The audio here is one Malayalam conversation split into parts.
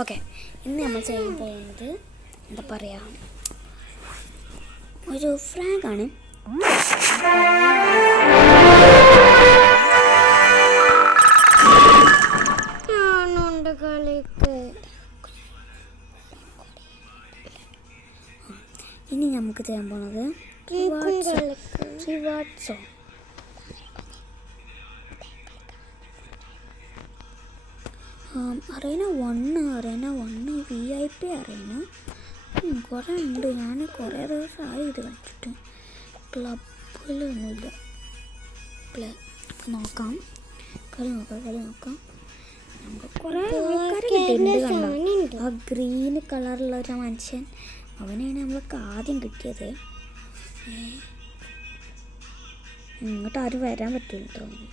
ഓക്കെ, ഇന്ന് നമ്മൾ ചെയ്യാൻ പോകുന്നത് എന്താ പറയുക, ഒരു ഫ്രാഗാണ്. ഇനി നമുക്ക് ചെയ്യാൻ പോകുന്നത് റിവാർഡ്സോ അറേന 1 VIP അറേന കുറേ ഉണ്ട്. ഞാൻ കുറേ ദിവസമായി ഇത് കളിച്ചിട്ട്. ക്ലബിലൊന്നുമില്ല. നോക്കാം, കളി നോക്കാം. നമുക്ക് കുറേ ആൾക്കാർ കിട്ടിയിട്ടുണ്ട്. ആ ഗ്രീൻ കളറുള്ള ഒരു മനുഷ്യൻ, അവനെയാണ് നമ്മൾക്ക് ആദ്യം കിട്ടിയത്. ഇങ്ങോട്ട് ആരും വരാൻ പറ്റില്ല തോന്നുന്നു.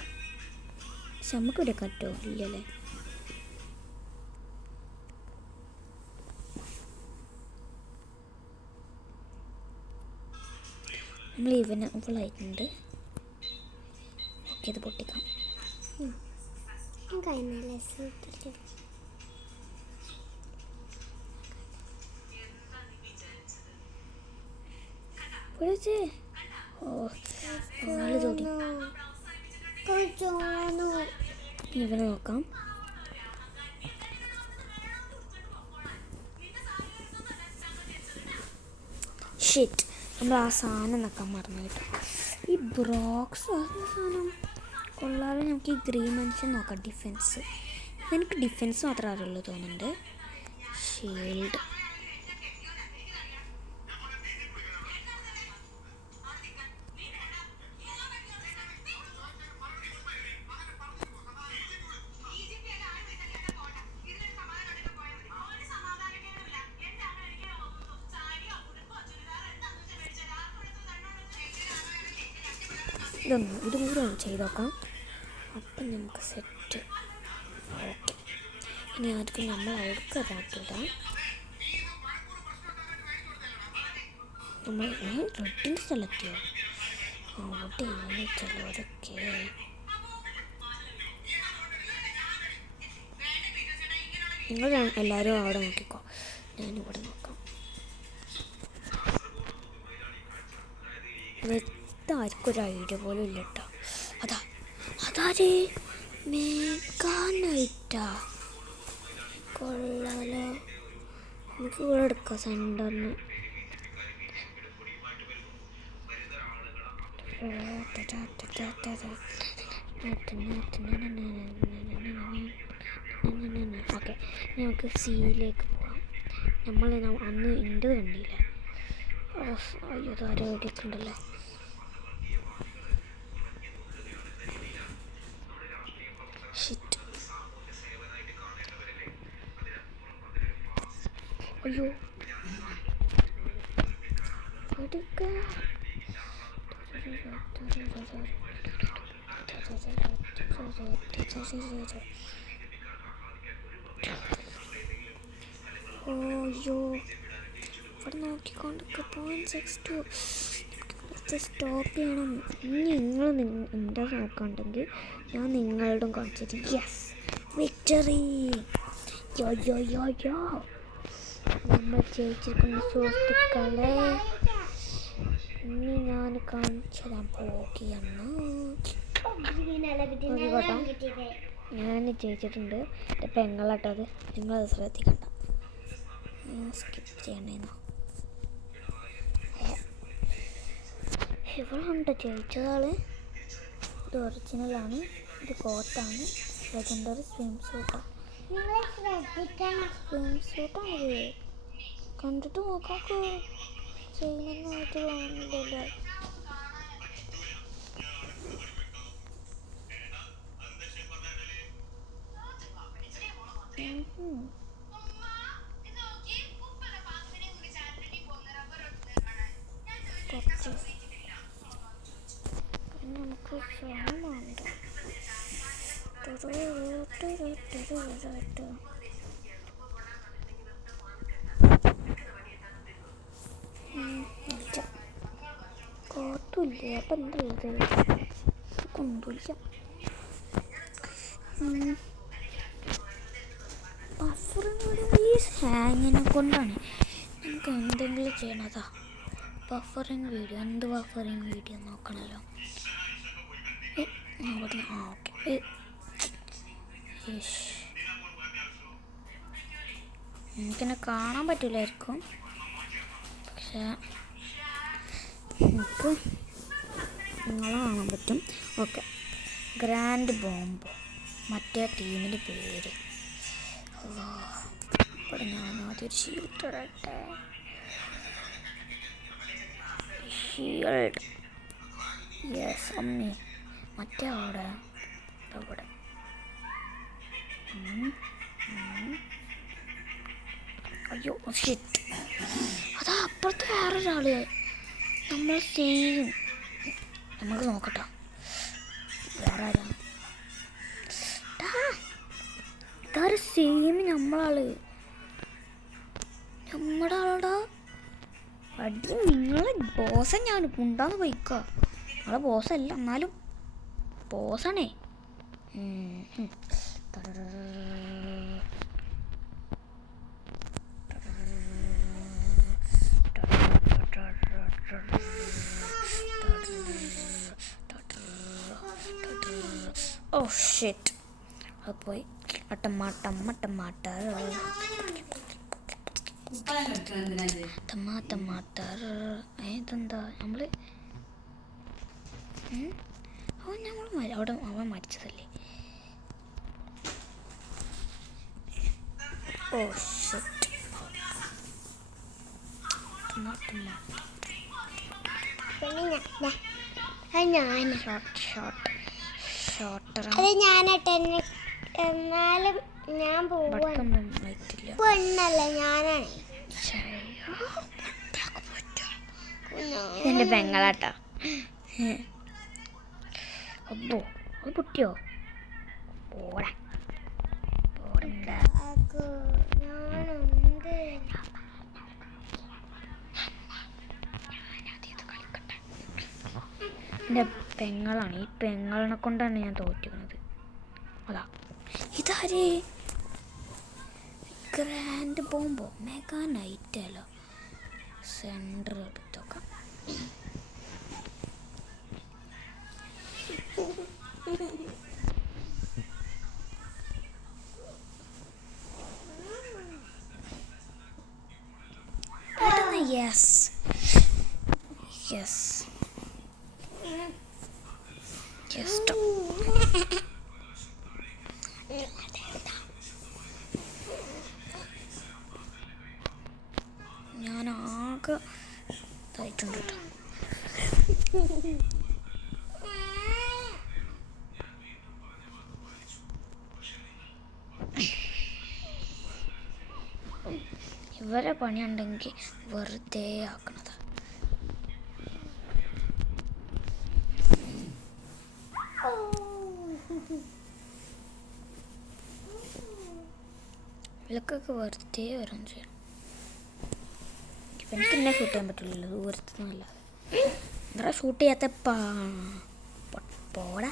പക്ഷെ നമുക്ക് ഇവിടെ പറ്റുമോ? ഇല്ലല്ലേ. നമ്മൾ ഇവളായിട്ടുണ്ട്. ഓക്കെ, ഇത് പൊട്ടിക്കാം. ഇവനെ നോക്കാം. ഷിറ്റ്, നമ്മൾ ആ സാധനം നോക്കാൻ മറന്നു കേട്ടോ. ഈ ബ്രോക്സ് സാധനം കൊള്ളാതെ. നമുക്ക് ഈ ഗ്രീൻ മനുഷ്യൻ നോക്കാം. ഡിഫെൻസ്, എനിക്ക് ഡിഫെൻസ് മാത്രമേ അറിയുള്ളൂ തോന്നുന്നുണ്ട്. ഷീൽഡ്, ഇതും കൂടെ ചെയ്ത് നോക്കാം. അപ്പം നമുക്ക് സെറ്റ്. ഓക്കെ, ഇനി ആദ്യം നമ്മൾ അവർക്ക് ഇതാക്കിയിടാം. നമ്മൾ റെഡിൻ്റെ സ്ഥലത്തെയോ അവിടെ ചിലവരൊക്കെ നിങ്ങൾ എല്ലാവരും അവിടെ നോക്കിക്കോ, ഞാനിവിടെ നോക്കാം. ആർക്കും ഒരു ഐഡിയ പോലും ഇല്ല കേട്ടോ. അതാരേ മേഘാനായിട്ടാ. കൊള്ളാലോ. നമുക്ക് ഇവിടെ എടുക്കാം സെൻറ്ററിന്. ഓക്കെ, നമുക്ക് സിയിലേക്ക് പോകാം. നമ്മൾ അന്ന് ഇൻ്റെ കണ്ടില്ല. അയ്യോ, ആരോ എവിടെയൊക്കെ ഉണ്ടല്ലോ. അയ്യോ, ഇവിടെ നോക്കിക്കൊണ്ടൊക്കെ 0.62 സ്റ്റോപ്പ് ചെയ്യണം. ഇനി നിങ്ങൾ എൻ്റെ നോക്കാണ്ടെങ്കിൽ ഞാൻ നിങ്ങളുടെ കാണിച്ചിട്ട്. Yes, victory. യോ നമ്മൾ ജയിച്ചിരിക്കുന്ന സുഹൃത്തുക്കളെ. ഇനി ഞാൻ കാണിച്ചു തരാൻ പോവുകയാണ്. ഞാൻ ജയിച്ചിട്ടുണ്ട്. എൻ്റെ പെങ്ങളാട്ടത്. നിങ്ങളത് ശ്രദ്ധിക്കണ്ട, സ്കിപ്പ് ചെയ്യണേന്നോ. ഇവളുണ്ട് ജയിച്ചതാള്. ഇത് ഒറിജിനലാണ്. ഇത് കോട്ടാണ്. Legendary swim സൂട്ടാണ്. സ്വിംസൂട്ടാണിത്. കണ്ടിട്ട് നോക്കാം. ചെയ്യുന്നതായിട്ട് തോന്നുന്നില്ലല്ലോ. നമുക്ക് സാധനമുണ്ട്. കോട്ടുമില്ല. അപ്പം എന്തുള്ളത് കൊണ്ടുമില്ല. ബഫർ ഹാങ്ങിനെ കൊണ്ടാണ്. നമുക്ക് എന്തെങ്കിലും ചെയ്യണതാ. ബഫറിങ് വീഡിയോ, എന്ത് ബഫറിങ് വീഡിയോ നോക്കണമല്ലോ. ഓക്കെ. എനിക്കെന്നെ കാണാൻ പറ്റില്ലായിരിക്കും, പക്ഷേ നമുക്ക് നിങ്ങളെ കാണാൻ പറ്റും. ഓക്കെ, ഗ്രാൻഡ് ബോംബ്, മറ്റേ ടീമിൻ്റെ പേര്. ഇവിടെ ഞാൻ ആദ്യം ഒരു ഷീൽഡ് ഇടട്ടെ. ഷീൽഡ്, യെസ് അമ്മി. മറ്റേ അവിടെ ഇവിടെ അയ്യോ ഷിറ്റ്, അതാ അപ്പുറത്ത് വേറൊരാള്. നമ്മൾ സെയിം, നമുക്ക് നോക്കട്ടോ വേറെ ആരാണ്. ഇതാര് സെയിം നമ്മളാള്, നമ്മുടെ ആളോടാ അടി. നിങ്ങളെ ബോസ ഞാൻ പുണ്ടാന്ന് പോയിക്കോ. നിങ്ങളെ ബോസല്ല, എന്നാലും ബോസാണേ. ഓ ഷിറ്റ്, അത് പോയി. ടമാട്ടർ ഇതെന്താ നമ്മൾ അവിടെ അവൻ മരിച്ചതല്ലേ. ഓ ഷിറ്റ്, എന്നാലും ഞാൻ പെണ്ണല്ല, ഞാനാണ്. എൻ്റെ പെങ്ങളാട്ടാ. അപ്പോ അത് പൊട്ടിയോ? ഓടാ എൻ്റെ പെങ്ങളാണ്. ഈ പെങ്ങളിനെ കൊണ്ടാണ് ഞാൻ തോറ്റിക്കുന്നത്. അതാ ഇതാരേ? ഗ്രാൻഡ് ബോംബോ മെഗാ നൈറ്റല്ലോ. സെൻറ്റർ എടുത്തൊക്കെ യെസ് യെസ് ജസ്റ്റ് ഞാൻ ആകെ ഇതായിട്ടുണ്ട് കേട്ടോ. ഇവരെ പണിയുണ്ടെങ്കിൽ വെറുതെ ആക്കണത്. ഇവൾക്കൊക്കെ വെറുതെ വരാൻ ചെയ്യണം. എനിക്ക് എന്നെ ഷൂട്ട് ചെയ്യാൻ പറ്റില്ലല്ലോ, ദൂരത്തുനിന്നല്ല. ഇവിടെ ഷൂട്ട് ചെയ്യാത്ത പോടാ.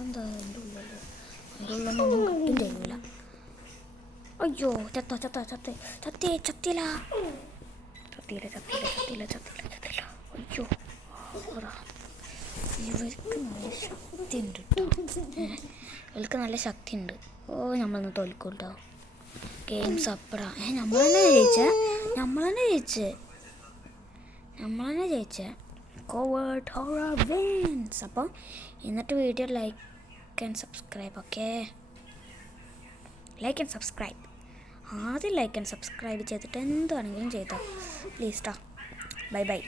എന്താ എൻ്റെ ഉള്ളിൽ, എൻ്റെ ഉള്ളിലൊന്നും കിട്ടും ചെയ്യൂല. അയ്യോ ചത്തില്ല. അയ്യോ ഇവർക്ക് നല്ല ശക്തി ഉണ്ട് കേട്ടോ. ഇവർക്ക് നല്ല ശക്തി ഉണ്ട്. ഓ നമ്മളൊന്ന് തോൽക്കും കേട്ടോ. ഗെയിംസ് അപ്പടാ. നമ്മൾ തന്നെ ജയിച്ചേ. Covert horror wins. അപ്പോൾ ഇന്നത്തെ video like and subscribe. Okay, like and subscribe. ആദ്യം ലൈക്ക് ആൻഡ് സബ്സ്ക്രൈബ് ചെയ്തിട്ട് എന്താണെങ്കിലും ചെയ്തോ പ്ലീസ് ട്ടാ. ബൈ.